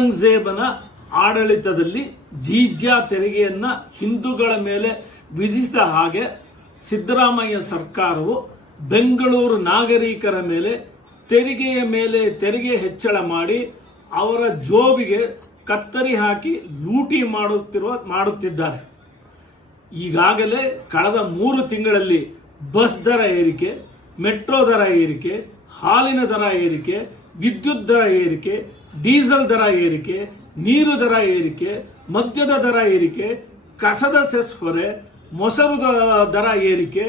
ಔರಂಗಜೇಬನ ಆಡಳಿತದಲ್ಲಿ ಜಿಜ್ಯಾ ತೆರಿಗೆಯನ್ನ ಹಿಂದೂಗಳ ಮೇಲೆ ವಿಧಿಸಿದ ಹಾಗೆ ಸಿದ್ದರಾಮಯ್ಯ ಸರ್ಕಾರವು ಬೆಂಗಳೂರು ನಾಗರಿಕರ ಮೇಲೆ ತೆರಿಗೆ ಹೆಚ್ಚಳ ಮಾಡಿ ಅವರ ಜೋಬಿಗೆ ಕತ್ತರಿ ಹಾಕಿ ಲೂಟಿ ಮಾಡುತ್ತಿದ್ದಾರೆ. ಈಗಾಗಲೇ ಕಳೆದ 3 ತಿಂಗಳಲ್ಲಿ ಬಸ್ ದರ ಏರಿಕೆ, ಮೆಟ್ರೋ ದರ ಏರಿಕೆ, ಹಾಲಿನ ದರ ಏರಿಕೆ, ವಿದ್ಯುತ್ ದರ ಏರಿಕೆ, ಡೀಸೆಲ್ ದರ ಏರಿಕೆ, ನೀರು ದರ ಏರಿಕೆ, ಮದ್ಯದ ದರ ಏರಿಕೆ, ಕಸದ ಸೆಸ್ ಹೊರೆ, ಮೊಸರು ದರ ಏರಿಕೆ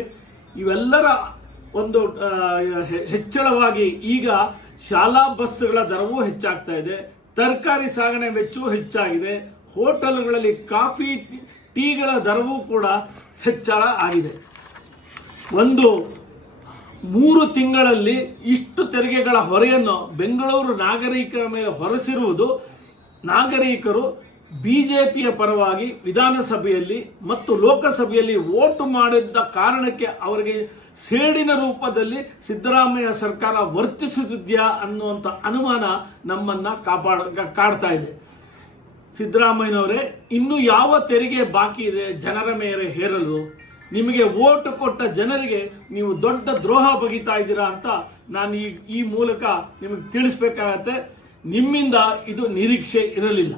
ಇವೆಲ್ಲರ ಒಂದು ಹೆಚ್ಚಳವಾಗಿ ಈಗ ಶಾಲಾ ಬಸ್ಗಳ ದರವೂ ಹೆಚ್ಚಾಗ್ತಾ ಇದೆ. ತರಕಾರಿ ಸಾಗಣೆ ವೆಚ್ಚವೂ ಹೆಚ್ಚಾಗಿದೆ. ಹೋಟೆಲ್ಗಳಲ್ಲಿ ಕಾಫಿ ಟೀಗಳ ದರವೂ ಕೂಡ ಹೆಚ್ಚಳ ಆಗಿದೆ. 3 ತಿಂಗಳಲ್ಲಿ ಇಷ್ಟು ತೆರಿಗೆಗಳ ಹೊರೆಯನ್ನು ಬೆಂಗಳೂರು ನಾಗರಿಕರ ಮೇಲೆ ಹೊರಿಸಿರುವುದು ನಾಗರಿಕರು ಬಿಜೆಪಿಯ ಪರವಾಗಿ ವಿಧಾನಸಭೆಯಲ್ಲಿ ಮತ್ತು ಲೋಕಸಭೆಯಲ್ಲಿ ವೋಟ್ ಮಾಡಿದ್ದ ಕಾರಣಕ್ಕೆ ಅವರಿಗೆ ಸೇಡಿನ ರೂಪದಲ್ಲಿ ಸಿದ್ದರಾಮಯ್ಯ ಸರ್ಕಾರ ವರ್ತಿಸುತ್ತಿದೆಯಾ ಅನ್ನುವಂಥ ಅನುಮಾನ ನಮ್ಮನ್ನ ಕಾಡ್ತಾ ಇದೆ. ಸಿದ್ದರಾಮಯ್ಯನವರೇ, ಇನ್ನೂ ಯಾವ ತೆರಿಗೆ ಬಾಕಿ ಇದೆ ಜನರ ಮೇಲೆ ಹೇರಲು? ನಿಮಗೆ ವೋಟ್ ಕೊಟ್ಟ ಜನರಿಗೆ ನೀವು ದೊಡ್ಡ ದ್ರೋಹ ಬಗೆತಾ ಇದ್ದೀರಾ ಅಂತ ನಾನು ಈ ಮೂಲಕ ನಿಮಗೆ ತಿಳಿಸ್ಬೇಕಾಗತ್ತೆ. ನಿಮ್ಮಿಂದ ಇದು ನಿರೀಕ್ಷೆ ಇರಲಿಲ್ಲ.